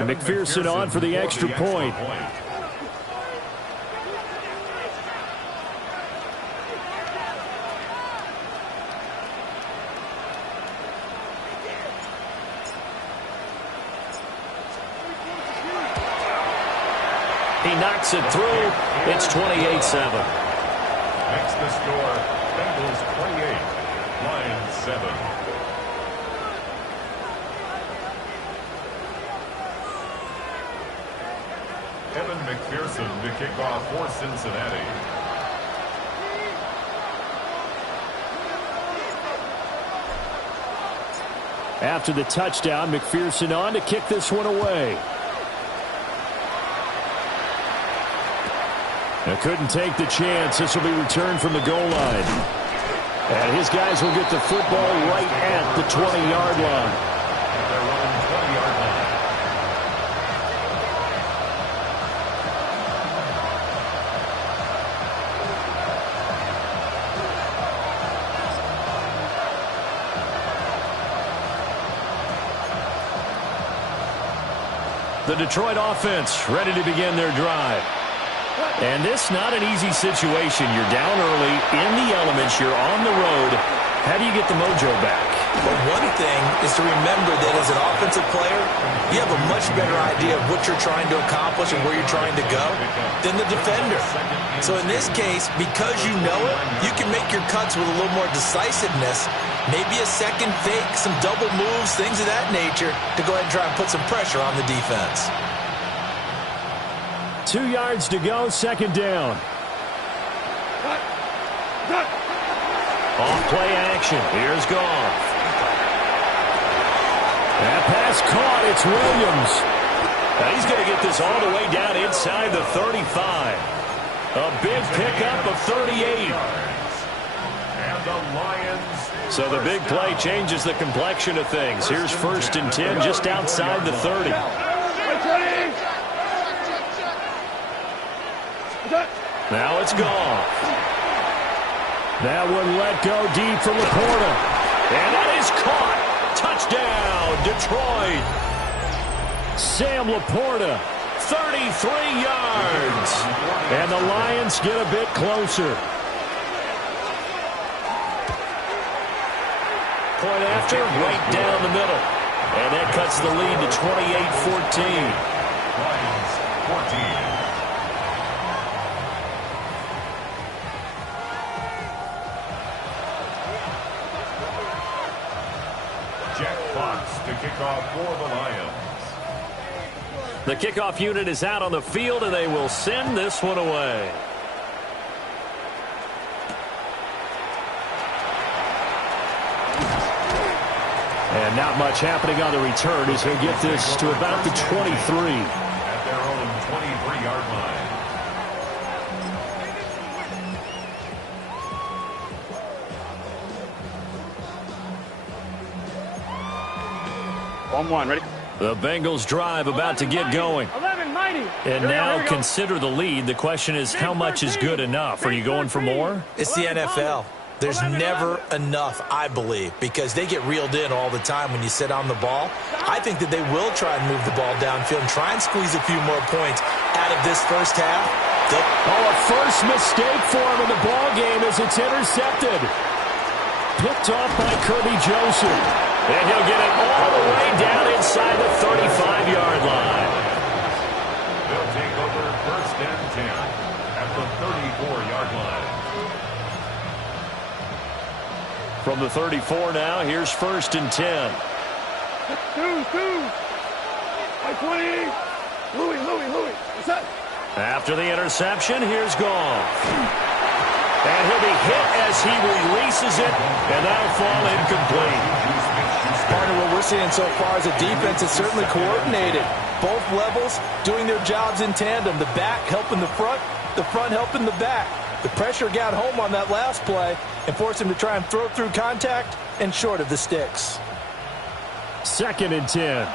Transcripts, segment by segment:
And McPherson on for the extra point. He knocks it through. It's 28-7. Makes the score Bengals 28, Lions 7. Evan McPherson to kick off for Cincinnati. After the touchdown, McPherson on to kick this one away. Couldn't take the chance. This will be returned from the goal line. And his guys will get the football right at the 20-yard line. At their own 20-yard line. The Detroit offense ready to begin their drive. And this not an easy situation. You're down early, in the elements, you're on the road. How do you get the mojo back? Well, one thing is to remember that as an offensive player, you have a much better idea of what you're trying to accomplish and where you're trying to go than the defender. So in this case, because you know it, you can make your cuts with a little more decisiveness, maybe a second fake, some double moves, things of that nature, to go ahead and try and put some pressure on the defense. 2 yards to go, second down. Off play action. Here's Goff. That pass caught. It's Williams. Now he's going to get this all the way down inside the 35. A big pickup of 38. And the Lions. So the big play changes the complexion of things. Here's 1st and 10 just outside the 30. Now it's Goff. That one let go deep for Laporta. And that is caught. Touchdown, Detroit. Sam Laporta, 33 yards. And the Lions get a bit closer. Point after, right down the middle. And that cuts the lead to 28-14. Lions 14. To kick off for the Lions. The kickoff unit is out on the field, and they will send this one away. And not much happening on the return as he'll get this to about the 23. At their own 23-yard line. 1-1, ready? The Bengals drive about to get going. 11-90. And now consider the lead. The question is, how much is good enough? Are you going for more? It's the NFL. There's never enough, I believe, because they get reeled in all the time when you sit on the ball. I think that they will try and move the ball downfield and try and squeeze a few more points out of this first half. A first mistake for him in the ball game as it's intercepted. Picked off by Kirby Joseph. And he'll get it all the way down inside the 35-yard line. They'll take over 1st and 10 at the 34-yard line. From the 34 now, here's 1st and 10. 2. By 20. Louis. What's that? After the interception, here's Goff. And he'll be hit as he releases it, and that'll fall incomplete. Partner, what we're seeing so far is a defense that's certainly coordinated. Both levels doing their jobs in tandem. The back helping the front helping the back. The pressure got home on that last play and forced him to try and throw through contact and short of the sticks. 2nd and 10.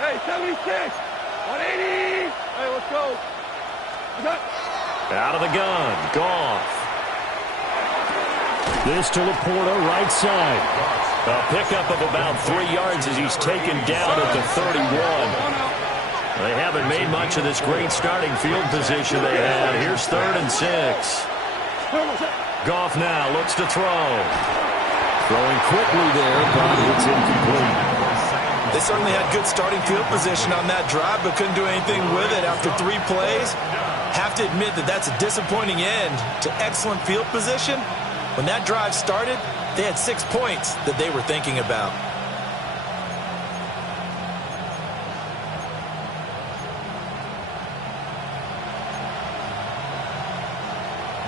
Hey, 76. 180. Hey, let's go. Out of the gun, Goff. This to Laporta, right side. A pickup of about 3 yards as he's taken down at the 31. They haven't made much of this great starting field position they had. Here's 3rd and 6. Goff now looks to throw. Throwing quickly there, but it's incomplete. They certainly had good starting field position on that drive, but couldn't do anything with it after 3 plays. Have to admit that that's a disappointing end to excellent field position. When that drive started, they had 6 points that they were thinking about.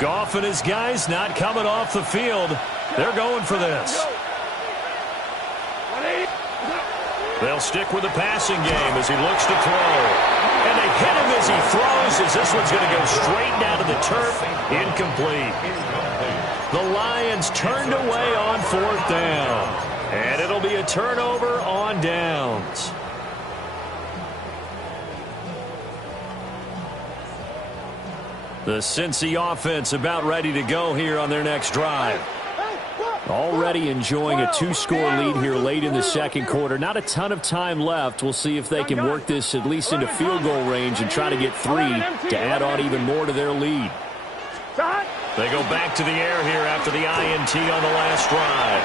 Goff and his guys not coming off the field. They're going for this. They'll stick with the passing game as he looks to throw. And they hit him as he throws, as this one's going to go straight down to the turf. Incomplete. The Lions turned away on 4th down. And it'll be a turnover on downs. The Cincy offense about ready to go here on their next drive. Already enjoying a 2-score lead here late in the second quarter. Not a ton of time left. We'll see if they can work this at least into field goal range and try to get 3 to add on even more to their lead. They go back to the air here after the INT on the last drive.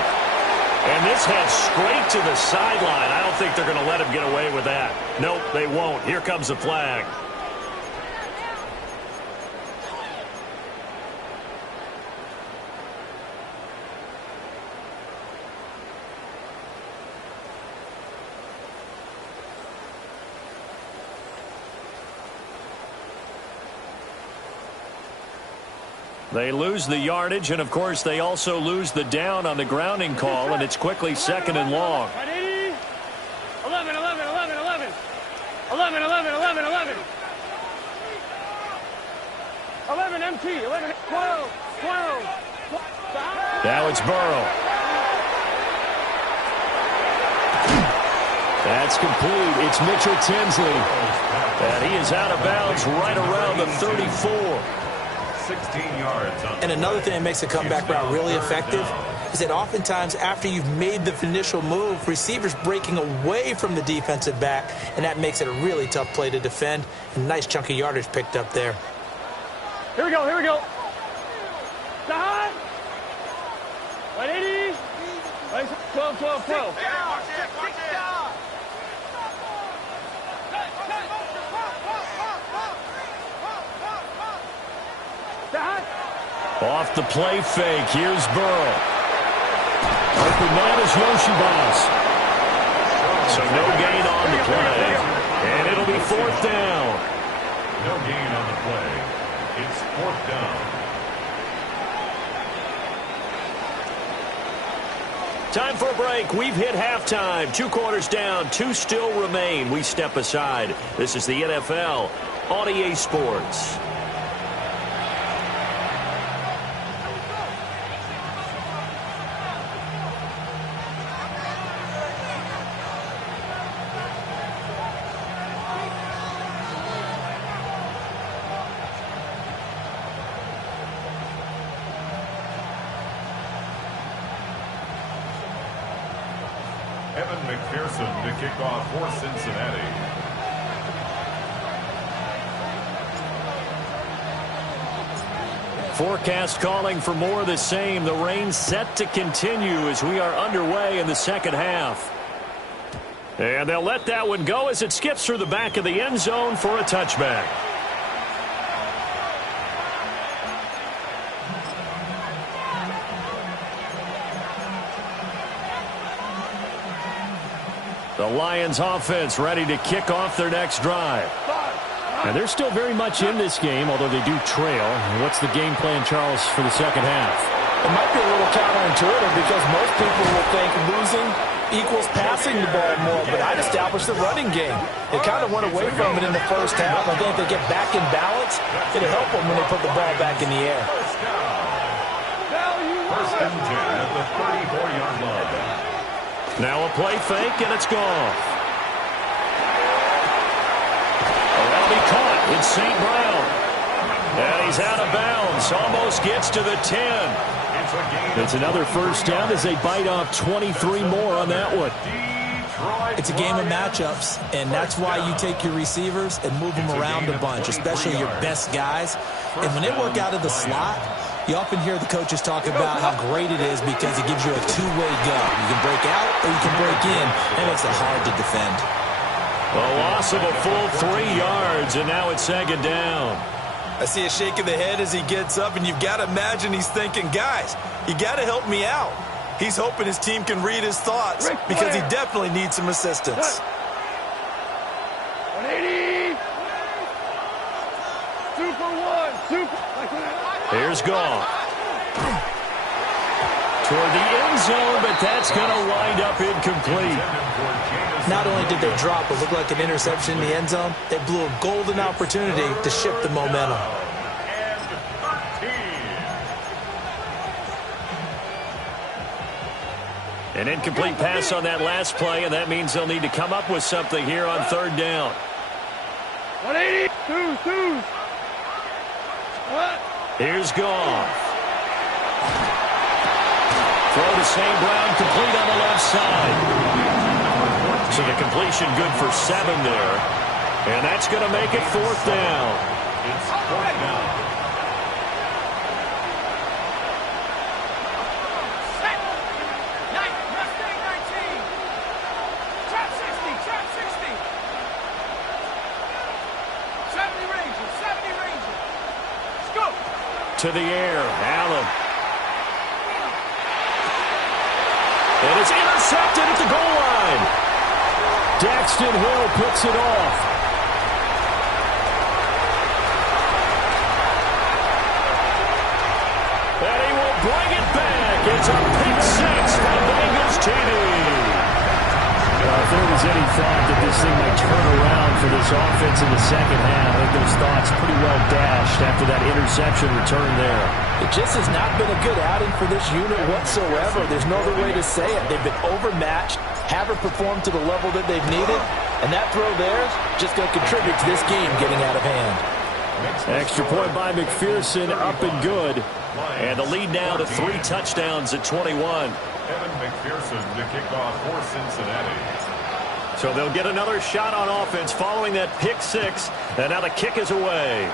And this heads straight to the sideline. I don't think they're going to let him get away with that. Nope, they won't. Here comes the flag. They lose the yardage, and, of course, they also lose the down on the grounding call, and it's quickly 2nd and long. 11, 11, 11, 11. 11, 11, 11, 11. 11 MT, 11, 12, 12. Now it's Burrow. That's complete. It's Mitchell Tinsley. And he is out of bounds right around the 34. 16 yards. And another thing that makes a comeback route really effective is that oftentimes after you've made the initial move, receivers breaking away from the defensive back, and that makes it a really tough play to defend. A nice chunk of yardage picked up there. Here we go, here we go. Side. 180. 12, 12, 12. Off the play fake, here's Burrow. Open man is Yoshibas. So no gain on the play. And it'll be 4th down. No gain on the play. It's 4th down. Time for a break. We've hit halftime. 2 quarters down, 2 still remain. We step aside. This is the NFL on EA Sports. McPherson to kick off for Cincinnati. Forecast calling for more of the same. The rain set to continue as we are underway in the second half. And they'll let that one go as it skips through the back of the end zone for a touchback. The Lions offense ready to kick off their next drive. And they're still very much in this game, although they do trail. What's the game plan, Charles, for the second half? It might be a little counterintuitive because most people will think losing equals passing the ball more, but I'd establish the running game. They kind of went away from it in the first half. I think if they get back in balance, it'll help them when they put the ball back in the air. First and 10 at the 34-yard line. Now a play fake, and it's gone. Well, he caught. It's St. Brown. And he's out of bounds. Almost gets to the 10. It's another first down as they bite off 23 more on that one. It's a game of matchups, and that's why you take your receivers and move them around a bunch, especially your best guys. And when they work out of the slot, you often hear the coaches talk about how great it is because it gives you a two-way go. You can break out or you can break in. That makes it hard to defend. A loss of a full 3 yards, and now it's second down. I see a shake of the head as he gets up, and you've got to imagine he's thinking, guys, you got to help me out. He's hoping his team can read his thoughts because he definitely needs some assistance. 180. 2 for 1. 2 for... Here's Goff. Toward the end zone, but that's going to wind up incomplete. Not only did they drop what looked like an interception in the end zone, they blew a golden opportunity to shift the momentum. An incomplete pass on that last play, and that means they'll need to come up with something here on third down. 180. 2. What? Here's Goff. Throw to St. Brown, complete on the left side. So the completion good for 7 there. And that's going to make it fourth down. It's fourth down. To the air, Allen. And it's intercepted at the goal line. Daxton Hill picks it off. And he will bring it back. It's a pick 6 for Bengals TD. If there was any thought that this thing might turn around for this offense in the second half, I think those thoughts pretty well dashed after that interception return there. It just has not been a good outing for this unit whatsoever. There's no other way to say it. They've been overmatched, haven't performed to the level that they've needed, and that throw there is just going to contribute to this game getting out of hand. Extra point by McPherson, up and good. And the lead now to 3 touchdowns at 21. Evan McPherson to kick off for Cincinnati. So they'll get another shot on offense following that pick 6. And now the kick is away.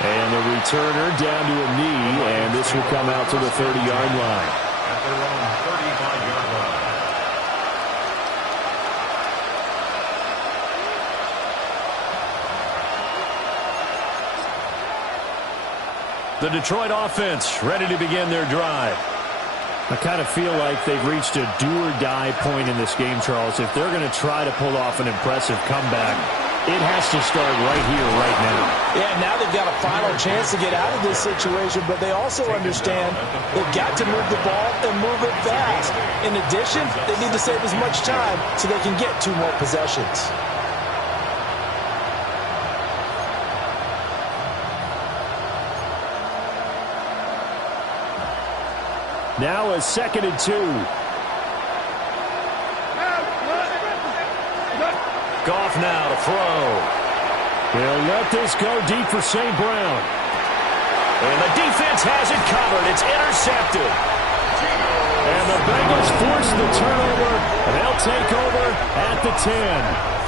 And the returner down to a knee, and this will come out to the 30-yard line. At their own 35-yard line. The Detroit offense ready to begin their drive. I kind of feel like they've reached a do-or-die point in this game, Charles. If they're going to try to pull off an impressive comeback, it has to start right here, right now. Yeah, now they've got a final chance to get out of this situation, but they also understand they've got to move the ball and move it fast. In addition, they need to save as much time so they can get 2 more possessions. Now a 2nd and 2. Goff now to throw. He'll let this go deep for St. Brown. And the defense has it covered. It's intercepted. And the Bengals force the turnover, and they'll take over at the 10.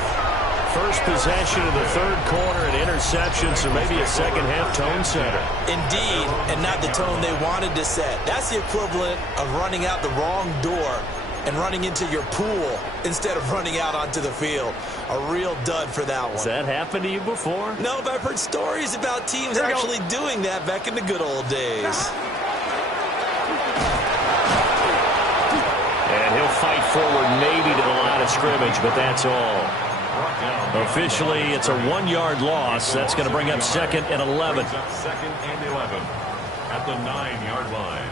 First possession of the third quarter, an interception, so maybe a second-half tone setter. Indeed, and not the tone they wanted to set. That's the equivalent of running out the wrong door and running into your pool instead of running out onto the field. A real dud for that one. Has that happened to you before? No, but I've heard stories about teams actually doing that back in the good old days. And he'll fight forward maybe to the line of scrimmage, but that's all. Officially, it's a 1-yard loss. That's going to bring up 2nd and 11. Second and 11 at the 9-yard line.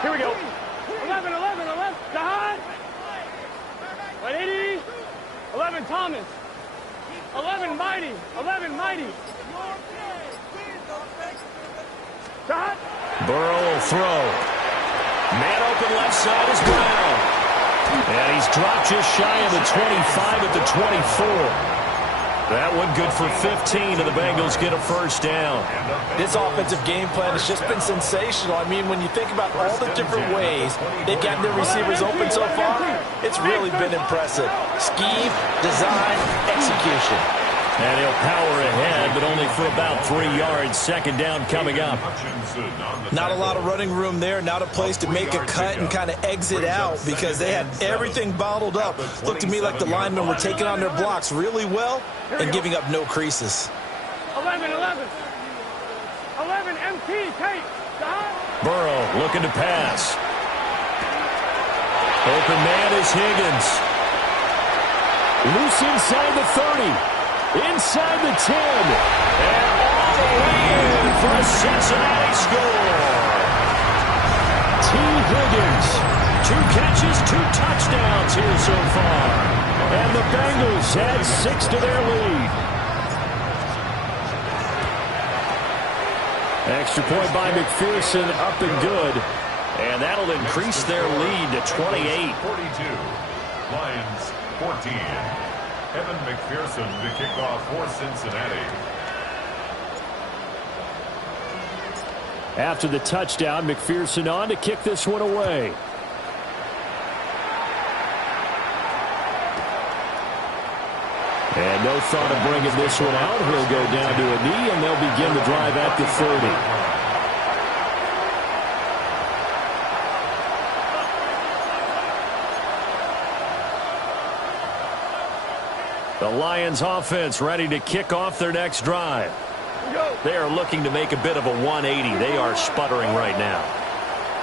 Here we go. 11. Dahan. 180. 11, Thomas. 11, Mighty. Dahan. Burrow will throw. Man open left side is Brown. And he's dropped just shy of the 25 at the 24. That one good for 15, and the Bengals get a first down. This offensive game plan has just been sensational. I mean, when you think about all the different ways they've gotten their receivers open so far, it's really been impressive. Scheme, design, execution. And he'll power ahead, but only for about 3 yards. Second down coming up. Not a lot of running room there. Not a place to make a cut and kind of exit out because they had everything bottled up. Looked to me like the linemen were taking on their blocks really well and giving up no creases. 11, 11. 11, MT, Tate. Burrow looking to pass. Open man is Higgins. Loose inside the 30. Inside the 10. And all the way in for a Cincinnati score. T. Higgins. 2 catches, 2 touchdowns here so far. And the Bengals add 6 to their lead. Extra point by McPherson, up and good. And that'll increase their lead to 28. 42. Lions 14. Evan McPherson to kick off for Cincinnati. After the touchdown, McPherson on to kick this one away. And no thought of bringing this one out. He'll go down to a knee, and they'll begin the drive at the 30. The Lions offense ready to kick off their next drive. They are looking to make a bit of a 180. They are sputtering right now.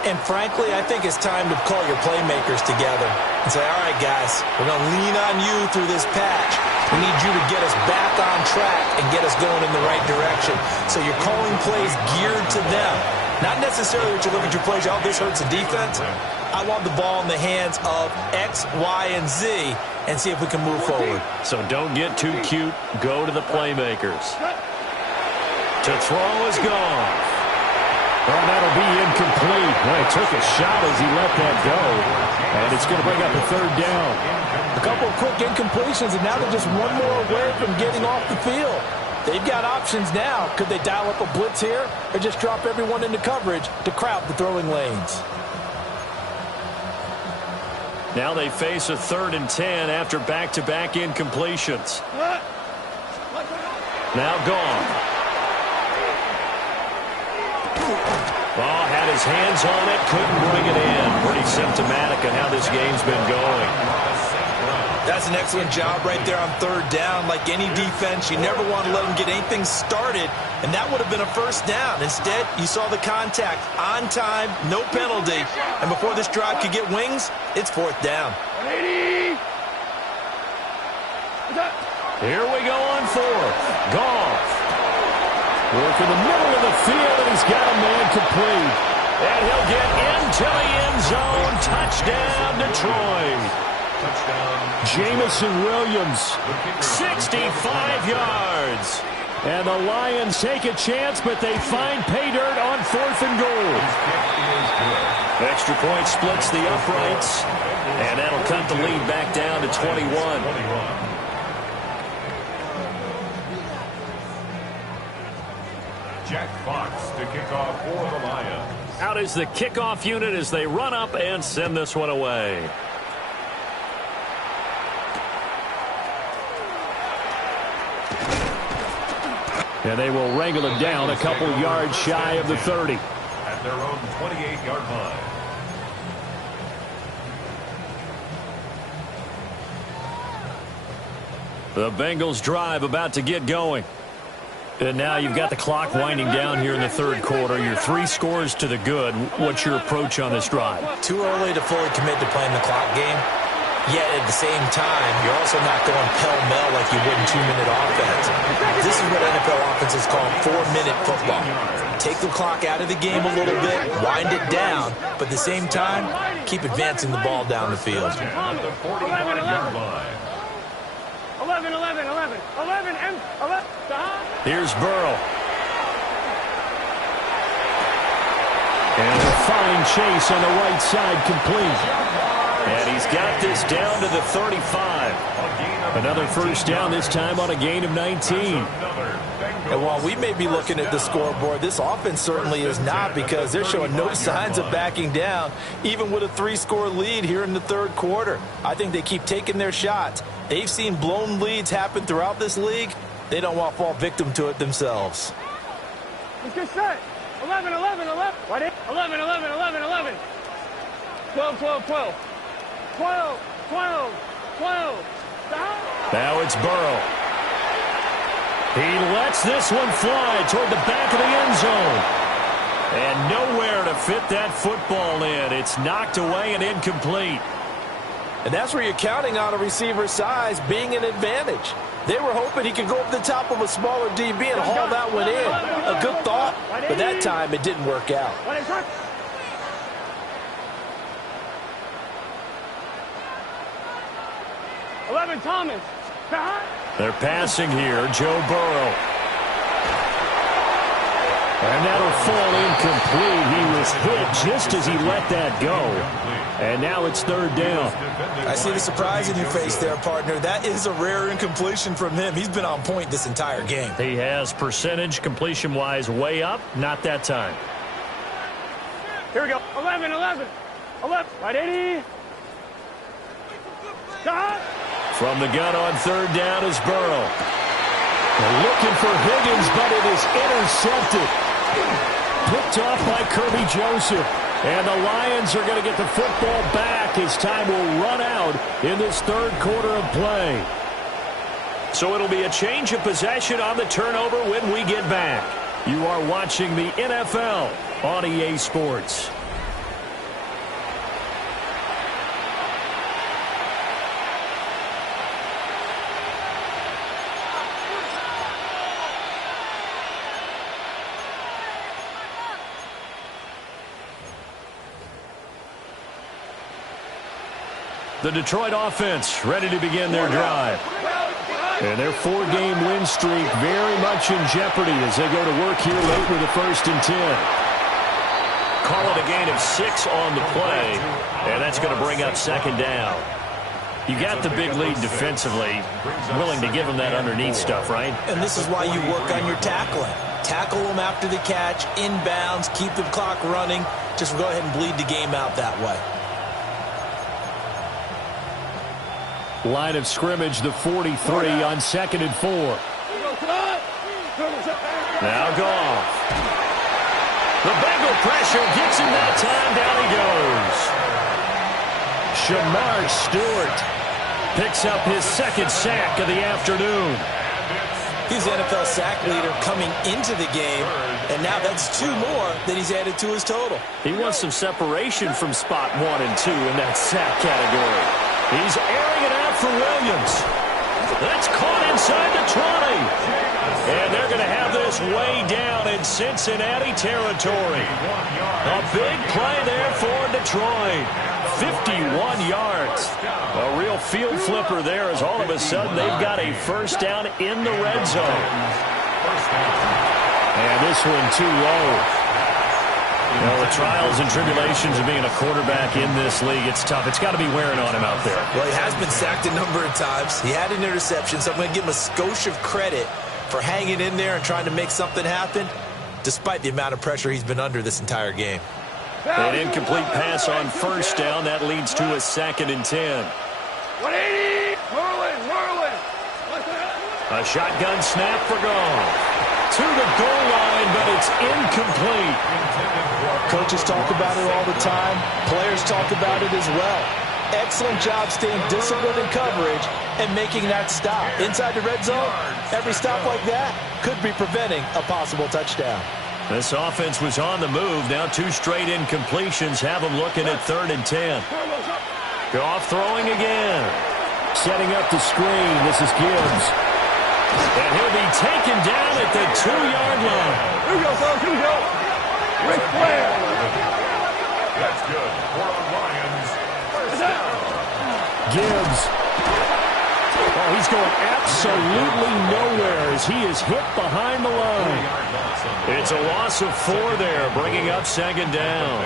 And frankly, I think it's time to call your playmakers together and say, all right, guys, we're going to lean on you through this patch. We need you to get us back on track and get us going in the right direction. So you're calling plays geared to them. Not necessarily that you look at your plays, oh, this hurts the defense. I want the ball in the hands of X, Y, and Z and see if we can move forward. So don't get too cute. Go to the playmakers. To throw is gone. Oh, that'll be incomplete. Well, he took a shot as he let that go. And it's going to bring up a third down. A couple of quick incompletions, and now they're just one more away from getting off the field. They've got options now. Could they dial up a blitz here or just drop everyone into coverage to crowd the throwing lanes? Now they face a 3rd and 10 after back-to-back incompletions. Now gone. Oh, had his hands on it, couldn't bring it in. Pretty symptomatic of how this game's been going. That's an excellent job right there on 3rd down. Like any defense, you never want to let them get anything started, and that would have been a first down. Instead, you saw the contact on time, no penalty, and before this drive could get wings, it's 4th down. Here we go on 4th. Goff. Work in the middle of the field, and he's got a man complete. And he'll get into the end zone. Touchdown, Detroit. Jamison Williams, 65 yards. And the Lions take a chance, but they find pay dirt on 4th and goal. Extra point splits the uprights, and that'll cut the lead back down to 21. Jack Fox to kick off for the Lions. Out is the kickoff unit as they run up and send this one away. And they will wrangle it down a couple yards shy of the 30. At their own 28-yard line. The Bengals drive about to get going. And now you've got the clock winding down here in the 3rd quarter. Your 3 scores to the good. What's your approach on this drive? Too early to fully commit to playing the clock game. Yet at the same time, you're also not going pell-mell like you would in 2-minute offense. This is what NFL offenses call 4-minute football. Take the clock out of the game a little bit, wind it down, but at the same time, keep advancing the ball down the field. 11, 11, 11, 11, and 11. Here's Burrow. fine chase on the right side, complete. And he's got this down to the 35. Another first down, this time on a gain of 19. And while we may be looking at the scoreboard, this offense certainly is not, because they're showing no signs of backing down, even with a 3-score lead here in the third quarter. I think they keep taking their shots. They've seen blown leads happen throughout this league. They don't want to fall victim to it themselves. Let's get set. 11, 11, 11. What? 11, 11, 11, 11. 12, 12, 12. 12, 12, 12. Now it's Burrow. He lets this one fly toward the back of the end zone. And nowhere to fit that football in. It's knocked away and incomplete. And that's where you're counting on a receiver's size being an advantage. They were hoping he could go up the top of a smaller DB and haul that one in. A good thought, but that time it didn't work out. 11, Thomas. They're passing here, Joe Burrow. And that'll fall incomplete. He was hit just as he let that go. And now it's third down. I see the surprise in your face there, partner. That is a rare incompletion from him. He's been on point this entire game. He has percentage completion-wise way up. Not that time. Here we go. 11, 11. 11. Right, 80. Stop. From the gun on third down is Burrow. They're looking for Higgins, but it is intercepted. Picked off by Kirby Joseph. And the Lions are going to get the football back as time will run out in this third quarter of play. So it'll be a change of possession on the turnover when we get back. You are watching the NFL on EA Sports. The Detroit offense ready to begin their drive. And their 4-game win streak very much in jeopardy as they go to work here late with a 1st and 10. Call it a gain of 6 on the play, and that's going to bring up second down. You got the big lead defensively, willing to give them that underneath stuff, right? And this is why you work on your tackling. Tackle them after the catch, inbounds, keep the clock running. Just go ahead and bleed the game out that way. Line of scrimmage, the 43 on 2nd and 4. Now Goff. The Bengal pressure gets him that time. Down he goes. Shamar Stewart picks up his 2nd sack of the afternoon. He's the NFL sack leader coming into the game, and now that's 2 more that he's added to his total. He wants some separation from spot 1 and 2 in that sack category. He's airing it out for Williams. That's caught inside the 20. And they're going to have this way down in Cincinnati territory. A big play there for Detroit. 51 yards. A real field flipper there as all of a sudden they've got a first down in the red zone. And this one too low. Well, the trials and tribulations of being a quarterback in this league, it's tough. It's got to be wearing on him out there. Well, he has been sacked a number of times. He had an interception, so I'm going to give him a skosh of credit for hanging in there and trying to make something happen, despite the amount of pressure he's been under this entire game. An incomplete pass on first down. That leads to a 2nd and 10. 180. Whirling. A shotgun snap for Goff. To the goal line, but it's incomplete. Coaches talk about it all the time. Players talk about it as well. Excellent job staying disciplined in coverage and making that stop. Inside the red zone, every stop like that could be preventing a possible touchdown. This offense was on the move. Now 2 straight incompletions have them looking at 3rd and 10. Goff throwing again. Setting up the screen. This is Gibbs. And he'll be taken down at the 2-yard line. Here we go, fellas. Here we go. Ric Flair. That's good for the Lions. First down. Gibbs. Oh, he's he's going absolutely nowhere as he is hit behind the line. It's a loss of 4 there, bringing up second down.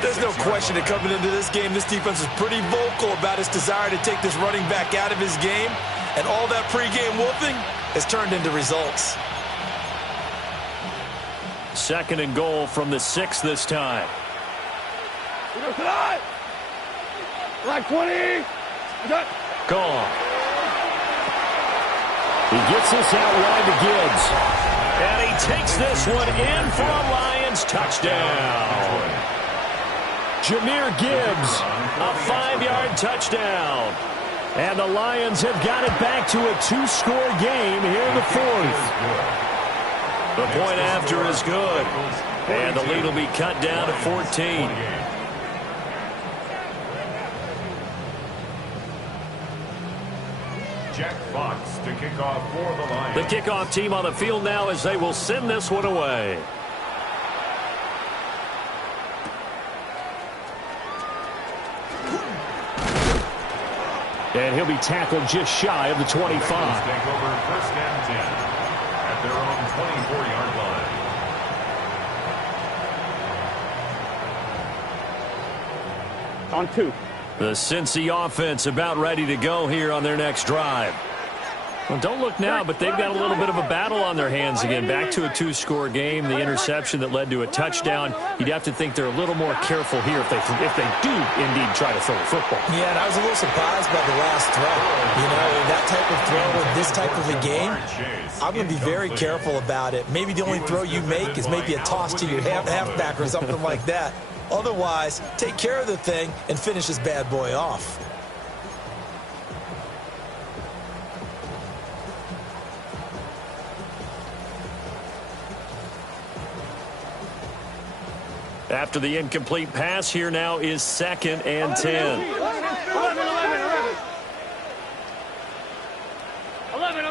There's no question that coming into this game, this defense is pretty vocal about its desire to take this running back out of his game, and all that pregame wolfing has turned into results. Second and goal from the 6 this time. Like 20. Gone. He gets this out wide to Gibbs. And he takes this one in for a Lions touchdown. Jahmyr Gibbs. A 5-yard touchdown. And the Lions have got it back to a 2-score game here in the 4th. The point after is good. And the lead will be cut down to 14. Jack Fox to kick off for the Lions. The kickoff team on the field now as they will send this one away. And he'll be tackled just shy of the 25. Take over first and 10 at their own 24-yard line. On 2. The Cincy offense about ready to go here on their next drive. Well, don't look now, but they've got a little bit of a battle on their hands again. Back to a 2-score game. The interception that led to a touchdown. You'd have to think they're a little more careful here if they do indeed try to throw the football. Yeah, and I was a little surprised by the last throw. You know, that type of throw in this type of a game, I'm going to be very careful about it. Maybe the only throw you make is maybe a toss to your halfback or something like that. Otherwise, take care of the thing and finish this bad boy off. After the incomplete pass, here now is second and 10. 11.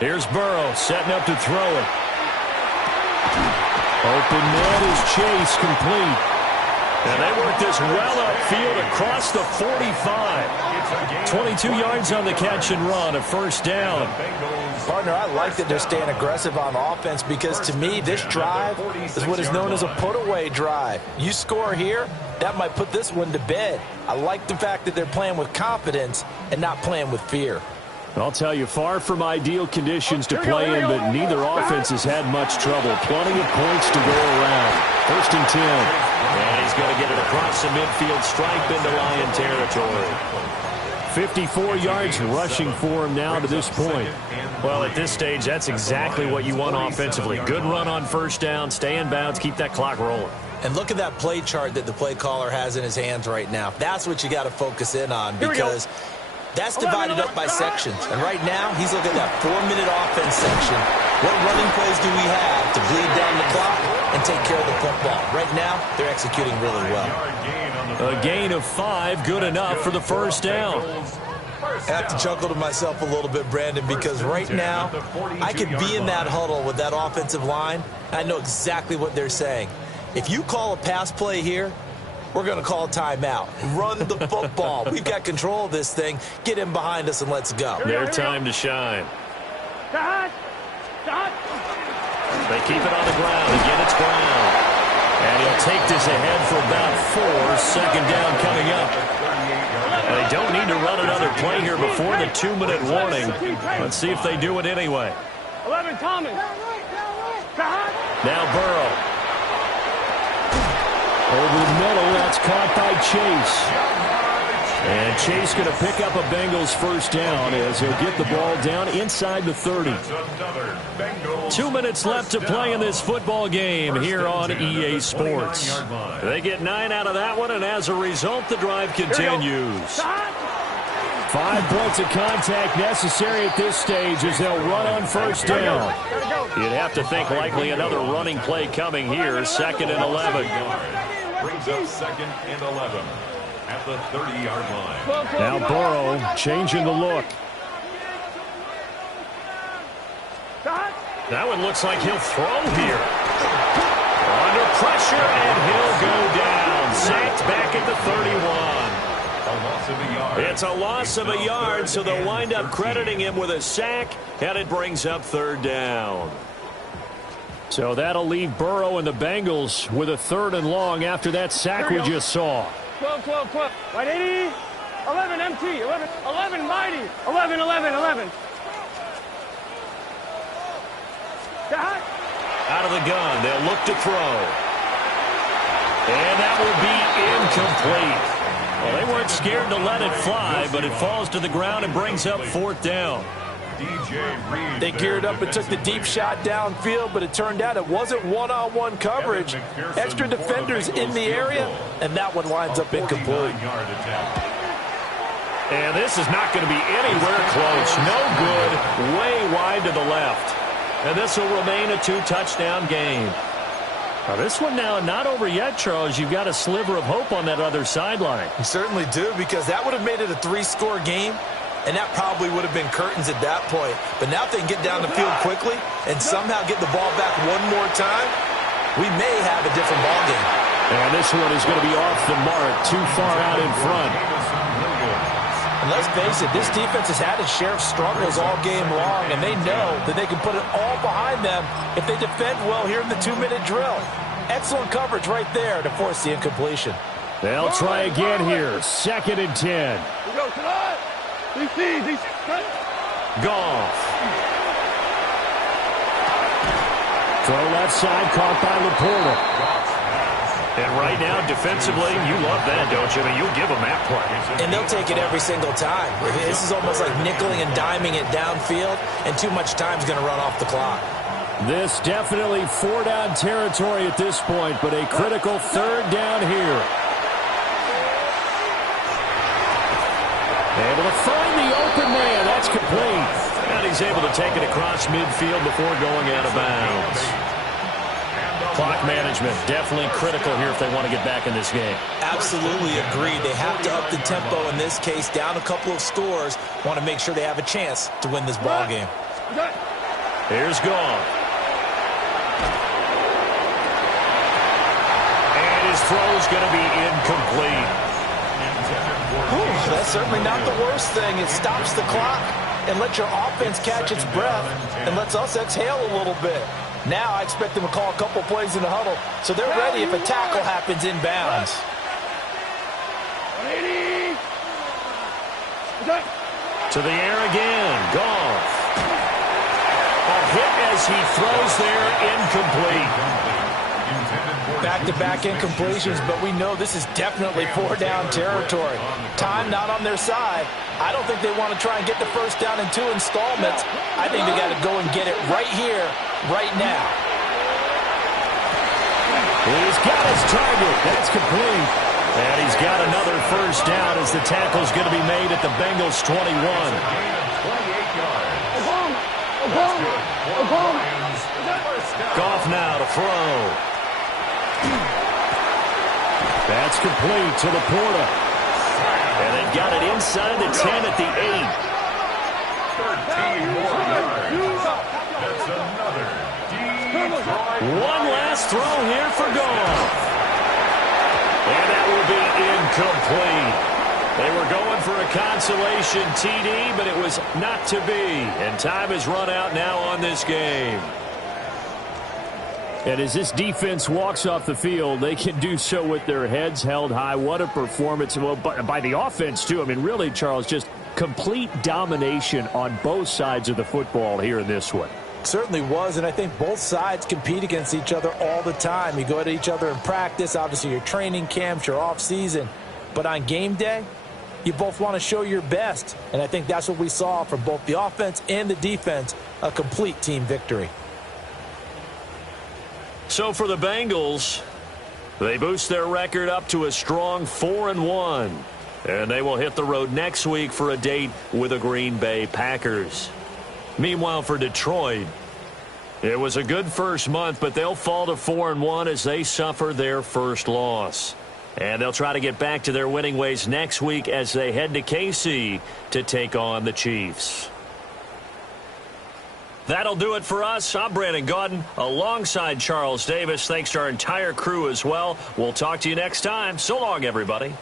Here's Burrow setting up to throw it. Open net is Chase, complete. And they work this well upfield across the 45. 22 yards on the catch and run, a first down. Partner, I like that they're staying aggressive on offense because, to me, this drive is what is known as a put-away drive. You score here, that might put this one to bed. I like the fact that they're playing with confidence and not playing with fear. I'll tell you, far from ideal conditions to play in, but neither offense has had much trouble. Plenty of points to go around. First and 10. And he's going to get it across the midfield stripe into Lion territory. 54 yards rushing for him now to this point. Well, at this stage, that's exactly what you want offensively. Good run on first down, stay in bounds, keep that clock rolling. And look at that play chart that the play caller has in his hands right now. That's what you got to focus in on because that's divided up by sections. And right now, he's looking at that 4-minute offense section. What running plays do we have to bleed down the clock and take care of the football? Right now, they're executing really well. A gain of 5, good enough for the first down. I have to chuckle to myself a little bit, Brandon, because right now, I could be in that huddle with that offensive line. I know exactly what they're saying. If you call a pass play here, we're going to call a timeout. Run the football. We've got control of this thing. Get in behind us and let's go. Their time to shine. They They keep it on the ground. Again, it's Brown. And he'll take this ahead for about 4. Second down coming up. They don't need to run another play here before the 2-minute warning. Let's see if they do it anyway. 11, Thomas. Now Burrow. Over the middle, that's caught by Chase. And Chase going to pick up a Bengals first down as he'll get the ball down inside the 30. 2 minutes left to play in this football game here on EA Sports. They get 9 out of that one, and as a result, the drive continues. 5 points of contact necessary at this stage as they'll run on first down. You'd have to think likely another running play coming here, second and 11. Brings up second and 11 at the 30-yard line. Now Burrow changing the look. That one looks like he'll throw here. Under pressure, and he'll go down. Sacked back at the 31. loss of a yard. It's a loss of a yard, so they'll wind up crediting him with a sack, and it brings up third down. So that'll leave Burrow and the Bengals with a 3rd and long after that sack we just saw. 12, 12, 12. Right, 80. 11, MT. 11, 11, mighty. 11, 11, 11. Out of the gun, they'll look to throw. And that will be incomplete. Well, they weren't scared to let it fly, but it falls to the ground and brings up 4th down. They geared up and took the deep shot downfield, but it turned out it wasn't one-on-one coverage. Extra defenders in the area, and that one winds up incomplete. And this is not going to be anywhere close. No good, way wide to the left. And this will remain a 2-touchdown game. Now this one now not over yet, Charles. You've got a sliver of hope on that other sideline. You certainly do, because that would have made it a 3-score game, and that probably would have been curtains at that point. But now if they can get down the field quickly and somehow get the ball back one more time, we may have a different ball game. And this one is going to be off the mark, too far out in front. And let's face it, this defense has had its share of struggles all game long, and they know that they can put it all behind them if they defend well here in the 2-minute drill. Excellent coverage right there to force the incompletion. They'll try again here, 2nd and 10. Go tonight. DC. Goff. Throw left side, caught by Laporta. And right now, defensively, you love that, don't you? I mean, you'll give them that play. And they'll take it every single time. This is almost like nickeling and diming it downfield, and too much time's going to run off the clock. This definitely 4-down territory at this point, but a critical 3rd down here. Able to find the open man. That's complete. And he's able to take it across midfield before going out of bounds. Clock management definitely critical here if they want to get back in this game. Absolutely agree. They have to up the tempo in this case, down a couple of scores. Want to make sure they have a chance to win this ball game. Here's Goff. And his throw's going to be incomplete. That's certainly not the worst thing. It stops the clock and lets your offense catch its breath and lets us exhale a little bit. Now I expect them to call a couple plays in the huddle, so they're ready if a tackle happens inbounds. To the air again. Goff. A hit as he throws there, incomplete. Back-to-back incompletions, but we know this is definitely 4-down territory. Time not on their side. I don't think they want to try and get the first down in 2 installments. I think they got to go and get it right here, right now. He's got his target. That's complete. And he's got another first down as the tackle's going to be made at the Bengals 21. Goff now to throw. That's complete to Laporta. And they've got it inside the 10 at the 8. 13 more yards. That's another Detroit. One last throw here for Goff. And that will be incomplete. They were going for a consolation TD, but it was not to be. And time has run out now on this game. And as this defense walks off the field, they can do so with their heads held high. What a performance. Well, by the offense, too. I mean, really, Charles, just complete domination on both sides of the football here in this one. Certainly was, and I think both sides compete against each other all the time. You go at each other in practice, obviously your training camps, your off-season. But on game day, you both want to show your best. And I think that's what we saw from both the offense and the defense, a complete team victory. So for the Bengals, they boost their record up to a strong 4-1. And they will hit the road next week for a date with the Green Bay Packers. Meanwhile, for Detroit, it was a good first month, but they'll fall to 4-1 as they suffer their first loss. And they'll try to get back to their winning ways next week as they head to KC to take on the Chiefs. That'll do it for us. I'm Brandon Gaudin alongside Charles Davis. Thanks to our entire crew as well. We'll talk to you next time. So long, everybody.